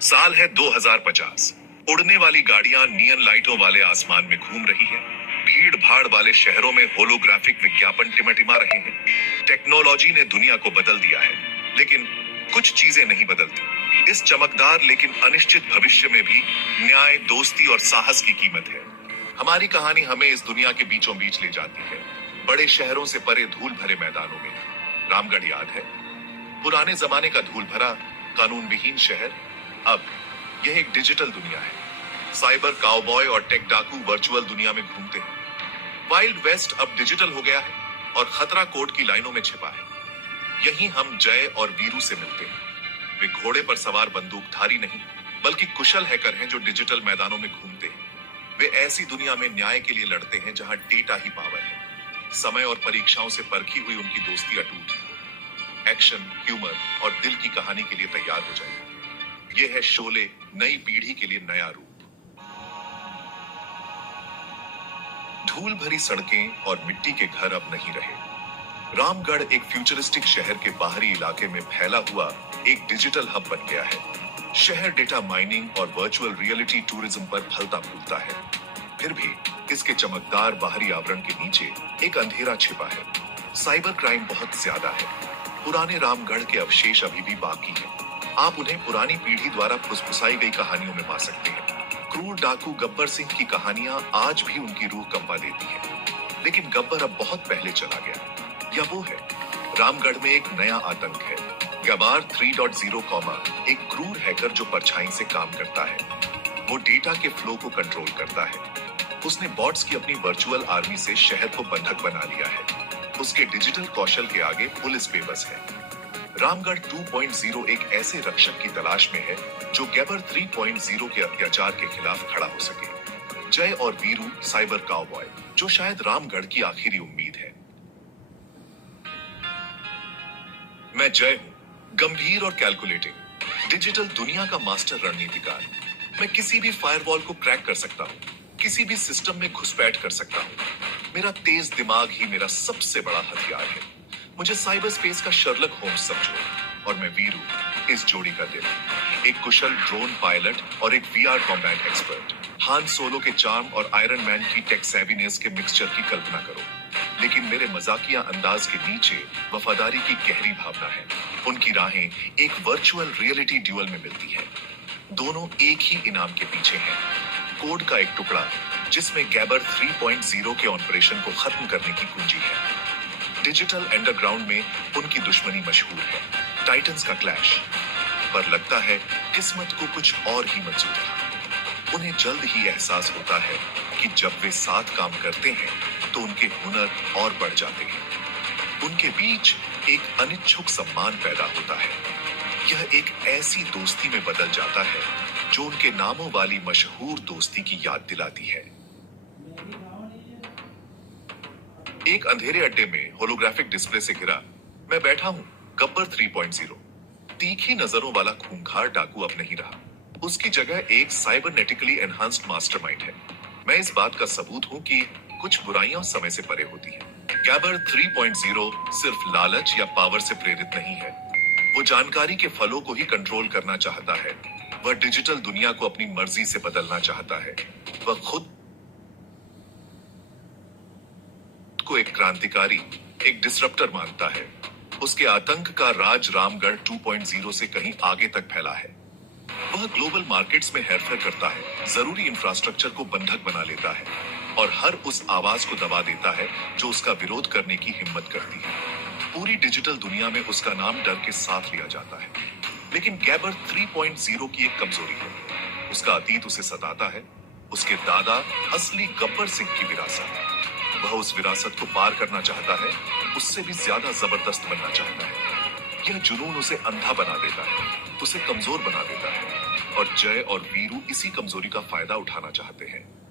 साल है 2050। उड़ने वाली गाड़ियां नियन लाइटों वाले आसमान में घूम रही हैं। भीड़ भाड़ वाले शहरों में होलोग्राफिक विज्ञापन टिमटिमा रहे हैं। टेक्नोलॉजी ने दुनिया को बदल दिया है, लेकिन कुछ चीजें नहीं बदलती। इस चमकदार लेकिन अनिश्चित भविष्य में भी न्याय, दोस्ती और साहस की कीमत है। हमारी कहानी हमें इस दुनिया के बीचों बीच ले जाती है, बड़े शहरों से परे धूल भरे मैदानों में। रामगढ़ याद है? पुराने जमाने का धूल भरा, कानून विहीन शहर। अब यह एक डिजिटल दुनिया है। साइबर काउबॉय और टेक डाकू वर्चुअल दुनिया में घूमते हैं। वाइल्ड वेस्ट अब डिजिटल हो गया है और खतरा कोर्ट की लाइनों में छिपा है। यहीं हम जय और वीरू से मिलते हैं। वे घोड़े पर सवार बंदूकधारी नहीं, बल्कि कुशल हैकर हैं जो डिजिटल मैदानों में घूमते हैं। वे ऐसी दुनिया में न्याय के लिए लड़ते हैं जहां डेटा ही पावर है। समय और परीक्षाओं से परखी हुई उनकी दोस्ती अटूट है। एक्शन, ह्यूमर और दिल की कहानी के लिए तैयार हो जाए। यह है शोले, नई पीढ़ी के लिए नया रूप। धूल भरी सड़कें और मिट्टी के घर अब नहीं रहे। रामगढ़ एक फ्यूचरिस्टिक शहर के बाहरी इलाके में फैला हुआ एक डिजिटल हब बन गया है। शहर डेटा माइनिंग और वर्चुअल रियलिटी टूरिज्म पर फलता फूलता है। फिर भी इसके चमकदार बाहरी आवरण के नीचे एक अंधेरा छिपा है। साइबर क्राइम बहुत ज्यादा है। पुराने रामगढ़ के अवशेष अभी भी बाकी हैं। आप उन्हें पुरानी पीढ़ी द्वारा फुसफुसाई गई कहानियों में पा सकते हैं। क्रूर डाकू गब्बर सिंह की कहानियां आज भी उनकी रूह कंपा देती है। लेकिन गब्बर अब बहुत पहले चला गया। यह वो है, रामगढ़ में एक नया आतंक है। गबार 3.0, एक क्रूर हैकर जो परछाई से काम करता है। वो डेटा के फ्लो को कंट्रोल करता है। उसने बॉट्स की अपनी वर्चुअल आर्मी से शहर को बंधक बना लिया है। उसके डिजिटल कौशल के आगे पुलिस बेबस है। रामगढ़ 2.0 एक ऐसे रक्षक की तलाश में है जो गैबर 3.0 के अत्याचार के खिलाफ खड़ा हो सके। जय और वीरू, साइबर काउबॉय, जो शायद रामगढ़ की आखिरी उम्मीद है। मैं जय हूं, गंभीर और कैलकुलेटिंग, डिजिटल दुनिया का मास्टर रणनीतिकार। मैं किसी भी फायरवॉल को क्रैक कर सकता हूं, किसी भी सिस्टम में घुसपैठ कर सकता हूं। मेरा तेज दिमाग ही मेरा सबसे बड़ा हथियार है। मुझे साइबर स्पेस का शर्लक होम्स समझो, और मैं वीरू, इस जोड़ी का दिल। एक कुशल ड्रोन पायलट और एक वीआर कॉम्बैट एक्सपर्ट। हान सोलो के चार्म और आयरन मैन की टेक सेविनेस के मिक्सचर की कल्पना करो। लेकिन मेरे मजाकिया अंदाज के नीचे वफादारी की गहरी भावना है। उनकी राहें एक वर्चुअल रियलिटी ड्यूअल में मिलती है। दोनों एक ही इनाम के पीछे हैं, कोड का एक टुकड़ा जिसमें गैबर 3.0 के ऑपरेशन को खत्म करने की कुंजी है। डिजिटल अंडरग्राउंड में उनकी दुश्मनी मशहूर है, टाइटन्स का क्लैश। पर लगता है किस्मत को कुछ और ही मंजूर था। उन्हें जल्द ही एहसास होता है कि जब वे साथ काम करते हैं तो उनके हुनर और बढ़ जाते हैं। उनके बीच एक अनिच्छुक सम्मान पैदा होता है। यह एक ऐसी दोस्ती में बदल जाता है जो उनके नामों वाली मशहूर दोस्ती की याद दिलाती है। एक अंधेरे अड्डे में होलोग्राफिक डिस्प्ले से घिरा मैं बैठा हूं, गब्बर 3.0। तीखी नजरों वाला खूंखार डाकू अब नहीं रहा। उसकी जगह एक साइबरनेटिकली एनहांस्ड मास्टरमाइंड है। मैं इस बात का सबूत हूं कि कुछ बुराइयां समय से परे होती हैं। गैबर 3.0 सिर्फ लालच या पावर से प्रेरित नहीं है। वो जानकारी के फलों को ही कंट्रोल करना चाहता है। वह डिजिटल दुनिया को अपनी मर्जी से बदलना चाहता है। वह खुद को एक क्रांतिकारी, एक डिसरप्टर मानता है। उसके आतंक का राज रामगढ़ 2.0 से कहीं आगे तक फैला है। वह ग्लोबल मार्केट्स में हेरफेर करता है, जरूरी इंफ्रास्ट्रक्चर को बंधक बना लेता है और हर उस आवाज को दबा देता है जो उसका विरोध करने की हिम्मत करती है। पूरी डिजिटल दुनिया में उसका नाम डर के साथ लिया जाता है। लेकिन गैबर 3.0 की एक कमजोरी है। उसका अतीत उसे सताता है। उसके दादा असली गब्बर सिंह की विरासत। वह उस विरासत को पार करना चाहता है, उससे भी ज्यादा जबरदस्त बनना चाहता है। यह जुनून उसे अंधा बना देता है, उसे कमजोर बना देता है, और जय और वीरू इसी कमजोरी का फायदा उठाना चाहते हैं।